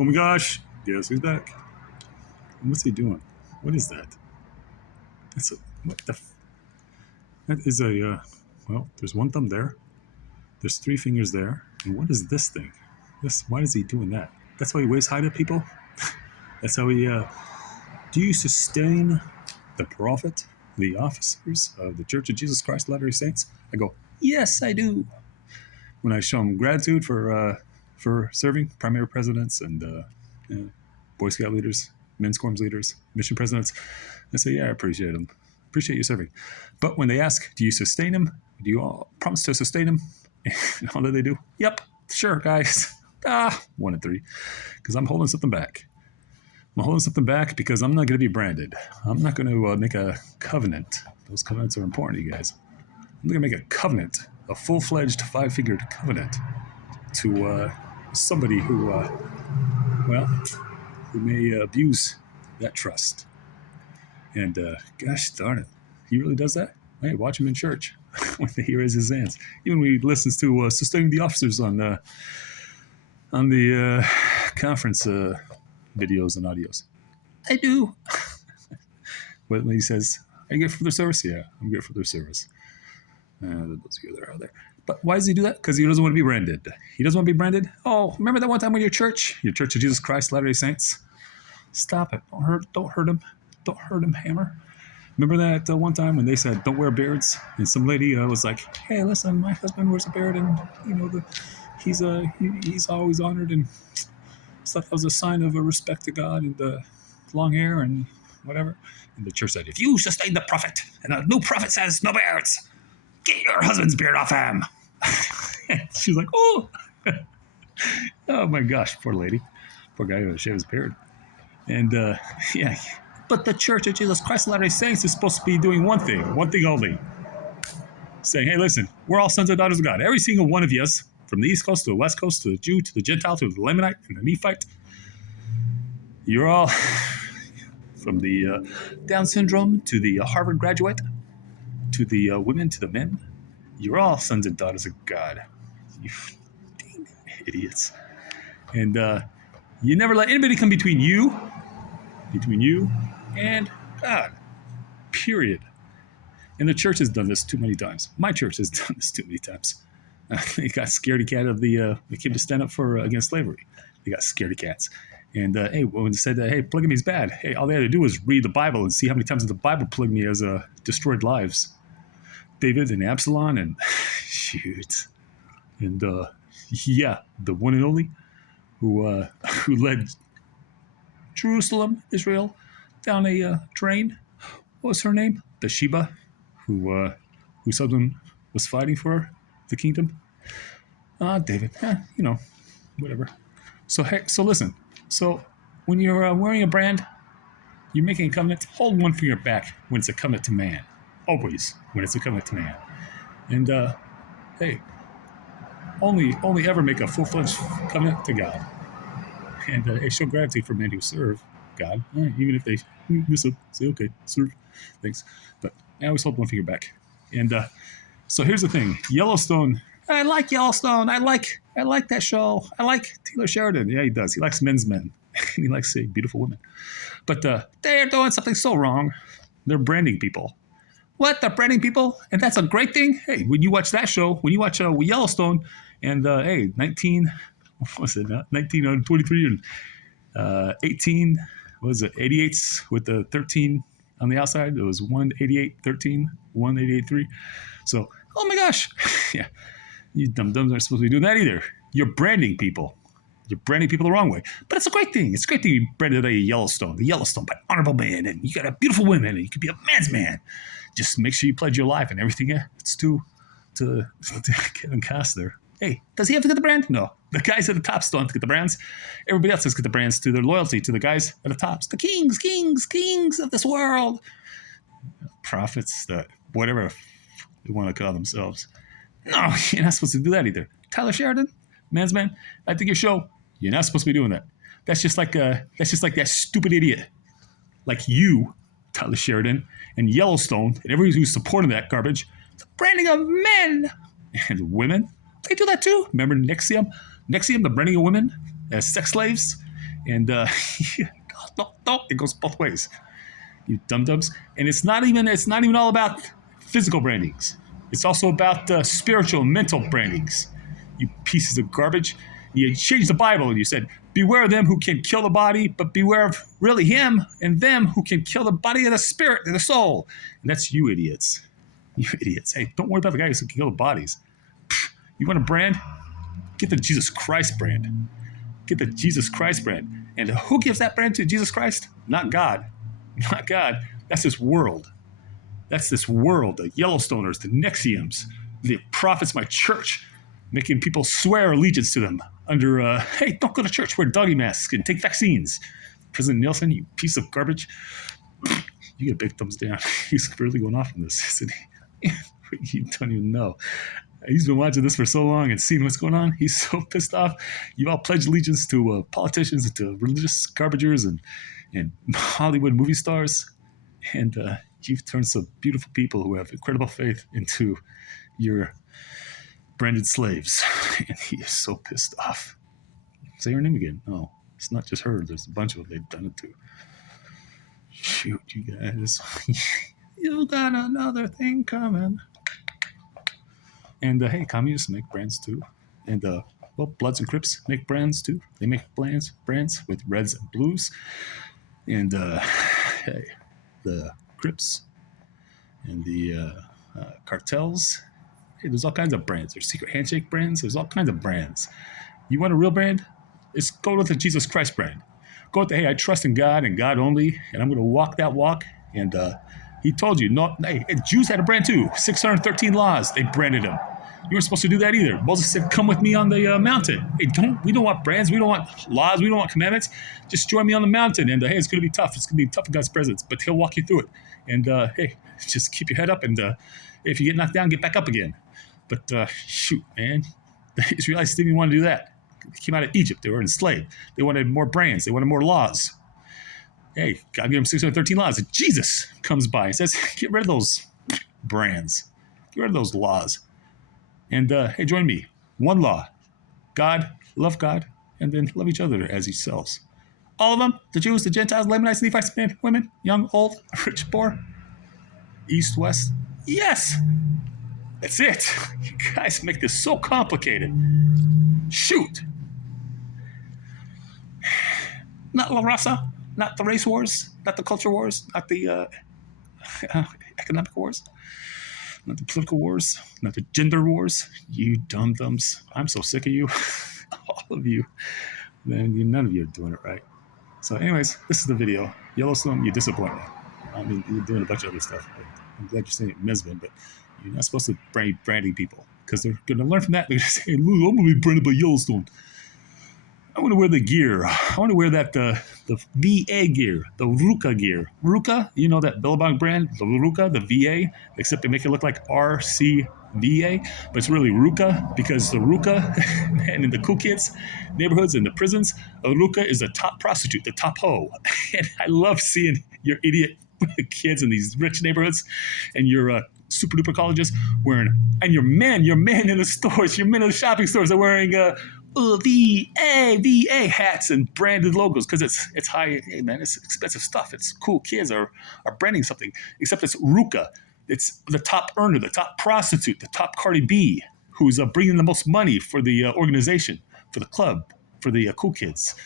Oh my gosh, guess who's back? And what's he doing? What is that? That's a, what the, that is a, well, there's one thumb there. There's 3 fingers there. And what is this thing? Why is he doing that? That's how he waves hi to people? That's how he, do you sustain the prophet, the officers of the Church of Jesus Christ of Latter-day Saints? I go, yes, I do. When I show them gratitude for serving primary presidents and Boy Scout leaders, men's quorums leaders, mission presidents, I say, yeah, I appreciate them. Appreciate you serving. But when they ask, do you sustain him? Do you all promise to sustain him? All that they do? Yep, sure, guys. 1 in 3. Because I'm holding something back. I'm holding something back because I'm not going to be branded. I'm not going to make a covenant. Those covenants are important to you guys. I'm going to make a covenant, a full-fledged 5-figured covenant to somebody who may abuse that trust. And gosh darn it, he really does that? Hey, watch him in church when he raises his hands. Even when he listens to sustaining the officers on the conference videos and audios. I do. When he says, are you good for their service? Yeah, I'm good for their service. Those of you that are out there. But why does he do that? Because he doesn't want to be branded. He doesn't want to be branded. Oh, remember that one time with your Church of Jesus Christ Latter-day Saints? Stop it. Don't hurt him. Don't hurt him, Hammer. Remember that one time when they said, don't wear beards? And some lady was like, hey, listen, my husband wears a beard and, he's always honored and stuff. That was a sign of a respect to God and long hair and whatever. And the church said, if you sustain the prophet and a new prophet says no beards, get your husband's beard off him. She's like, oh. Oh my gosh, poor lady. Poor guy who shaved his beard. And yeah. But the Church of Jesus Christ of Latter-day Saints is supposed to be doing one thing only. Saying, hey, listen, we're all sons and daughters of God. Every single one of us, from the East Coast to the West Coast, to the Jew, to the Gentile, to the Lamanite, and the Nephite, you're all, from the Down syndrome to the Harvard graduate, to the women, to the men, you're all sons and daughters of God. You dang idiots. And you never let anybody come between you and God. Period. And the church has done this too many times. My church has done this too many times. They got scaredy cat of they came to stand up for against slavery. They got scaredy cats. And hey, when they said that, hey, polygamy is bad. Hey, all they had to do was read the Bible and see how many times in the Bible polygamy has destroyed lives. David and Absalom and shoot. And yeah, the one and only who led Jerusalem, Israel, down a drain. What was her name? Bathsheba, whose husband was fighting for the kingdom. David, whatever. So hey, so listen. So when you're wearing a brand, you're making a covenant. Hold one finger back when it's a covenant to man. Always when it's a covenant to man. And hey, only ever make a full-fledged covenant to God. And show gratitude for men who serve God, even if they miss up. Say, okay, serve, thanks. But I always hold one finger back. And so here's the thing: Yellowstone. I like Yellowstone. I like that show. I like Taylor Sheridan. Yeah, he does. He likes men's men. He likes saying beautiful women. But they're doing something so wrong. They're branding people. What? They're branding people? And that's a great thing? Hey, when you watch that show, when you watch Yellowstone, and hey, 1923 and 18, what was it, 88s with the 13 on the outside. It was 188, 13, 188, 3. So, oh my gosh. Yeah, you dum-dums aren't supposed to be doing that either. You're branding people. You're branding people the wrong way. But it's a great thing. It's a great thing you branded the Yellowstone by honorable men, and you got a beautiful women, and you could be a man's man. Just make sure you pledge your life and everything. It's to Kevin Costner. Hey, does he have to get the brand? No. The guys at the tops don't have to get the brands. Everybody else has to get the brands to their loyalty to the guys at the tops. The kings of this world. Prophets, whatever they want to call themselves. No, you're not supposed to do that either. Tyler Sheridan, man's man, I think your show, you're not supposed to be doing that. That's just like that stupid idiot like you, Tyler Sheridan, and Yellowstone, and everybody who's supporting that garbage. The branding of men and women. They do that too. Remember Nexium? Nexium, the branding of women as sex slaves And no, it goes both ways. You dum-dums. And it's not even all about physical brandings. It's also about spiritual, mental brandings. You pieces of garbage. You changed the Bible and you said, beware of them who can kill the body, but beware of really him and them who can kill the body and the spirit and the soul. And that's you idiots. You idiots. Hey, don't worry about the guys who can kill the bodies. You want a brand? Get the Jesus Christ brand. Get the Jesus Christ brand. And who gives that brand to Jesus Christ? Not God. Not God. That's this world. That's this world. The Yellowstoners, the Nexiums, the prophets of my church, making people swear allegiance to them under, hey, don't go to church, wear doggy masks and take vaccines. President Nelson, you piece of garbage. You get a big thumbs down. He's really going off on this, isn't he? You don't even know. He's been watching this for so long and seeing what's going on. He's so pissed off. You all pledge allegiance to politicians and to religious garbagers and Hollywood movie stars. And you've turned some beautiful people who have incredible faith into your branded slaves. And he is so pissed off. Say her name again. No, it's not just her. There's a bunch of them they've done it to. Shoot, you guys. You got another thing coming. And hey, communists make brands too. And well, Bloods and Crips make brands too. They make brands with reds and blues. And hey, the Crips and the cartels. Hey, there's all kinds of brands. There's secret handshake brands. There's all kinds of brands. You want a real brand? Let's go with the Jesus Christ brand. Go with the, hey, I trust in God and God only, and I'm going to walk that walk. And he told you, no, hey, Jews had a brand too. 613 laws, they branded them. You weren't supposed to do that either. Moses said, come with me on the mountain. Hey, we don't want brands. We don't want laws. We don't want commandments. Just join me on the mountain. And hey, it's going to be tough. It's going to be tough in God's presence, but he'll walk you through it. And hey, just keep your head up. And if you get knocked down, get back up again. But shoot, man, the Israelites didn't even want to do that. They came out of Egypt. They were enslaved. They wanted more brands. They wanted more laws. Hey, God gave them 613 laws. And Jesus comes by and says, get rid of those brands. Get rid of those laws. And hey, join me. One law. God, love God, and then love each other as yourselves. All of them, the Jews, the Gentiles, Lamanites, Nephites, men, women, young, old, rich, poor, east, west. Yes! That's it. You guys make this so complicated. Shoot. Not La Raza, not the race wars, not the culture wars, not the economic wars, not the political wars, not the gender wars. You dum-dums. I'm so sick of you. All of you. Man, none of you are doing it right. So anyways, this is the video. Yellowstone, you disappoint me. I mean, you're doing a bunch of other stuff. But I'm glad you're saying it, Mesvin, but you're not supposed to branding people because they're going to learn from that. They're going to say, "Lou, I'm going to be branded by Yellowstone. I want to wear the gear. I want to wear that the VA gear, the Ruka gear. Ruka, you know that Billabong brand, the Ruka, the VA, except they make it look like RCVA, but it's really Ruka because the Ruka and in the cool kids neighborhoods and the prisons, a Ruka is the top prostitute, the top hoe. And I love seeing your idiot kids in these rich neighborhoods and your super duper colleges wearing, and your men in the stores, your men in the shopping stores are wearing VA hats and branded logos because it's high, hey man, it's expensive stuff. It's cool. Kids are branding something, except it's Ruka. It's the top earner, the top prostitute, the top Cardi B, who's bringing the most money for the organization, for the club, for the cool kids.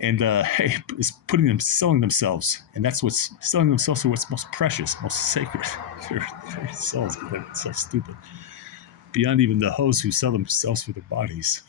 And hey, is selling themselves, and that's what's selling themselves for what's most precious, most sacred. Their souls, because they're so stupid. Beyond even the hoes who sell themselves for their bodies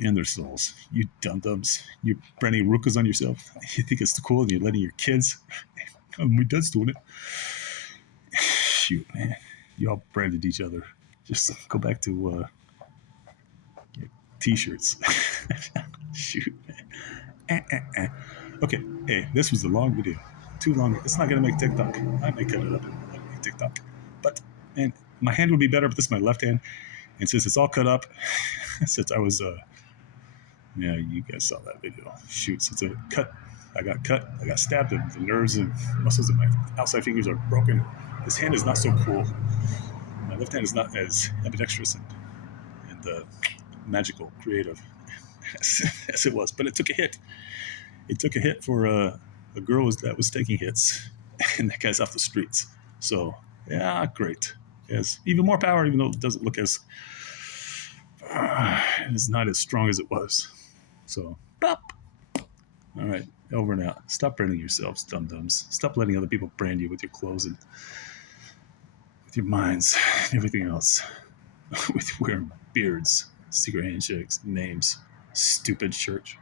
and their souls. You dum-dums. You're branding Rukas on yourself. You think it's cool and you're letting your kids. My dad's doing it. Shoot, man. You all branded each other. Just go back to t-shirts. Shoot, man. Okay, hey, this was a long video. Too long. It's not going to make TikTok. I may cut it up and make TikTok. But, man, my hand would be better, but this is my left hand. And since it's all cut up, since I was, yeah, you guys saw that video. Shoot, since I got stabbed, and the nerves and muscles of my outside fingers are broken. This hand is not so cool. My left hand is not as ambidextrous and magical, creative Yes, it was, but it took a hit. It took a hit for a girl that was taking hits, and that guy's off the streets. So yeah, great. Yes, even more power, even though it doesn't look as it's not as strong as it was. So, bop. All right, over and out. Stop branding yourselves, dum dums. Stop letting other people brand you with your clothes and with your minds and everything else. With wearing beards, secret handshakes, names, stupid church.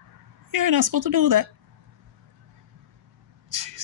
You're not supposed to do that. Jesus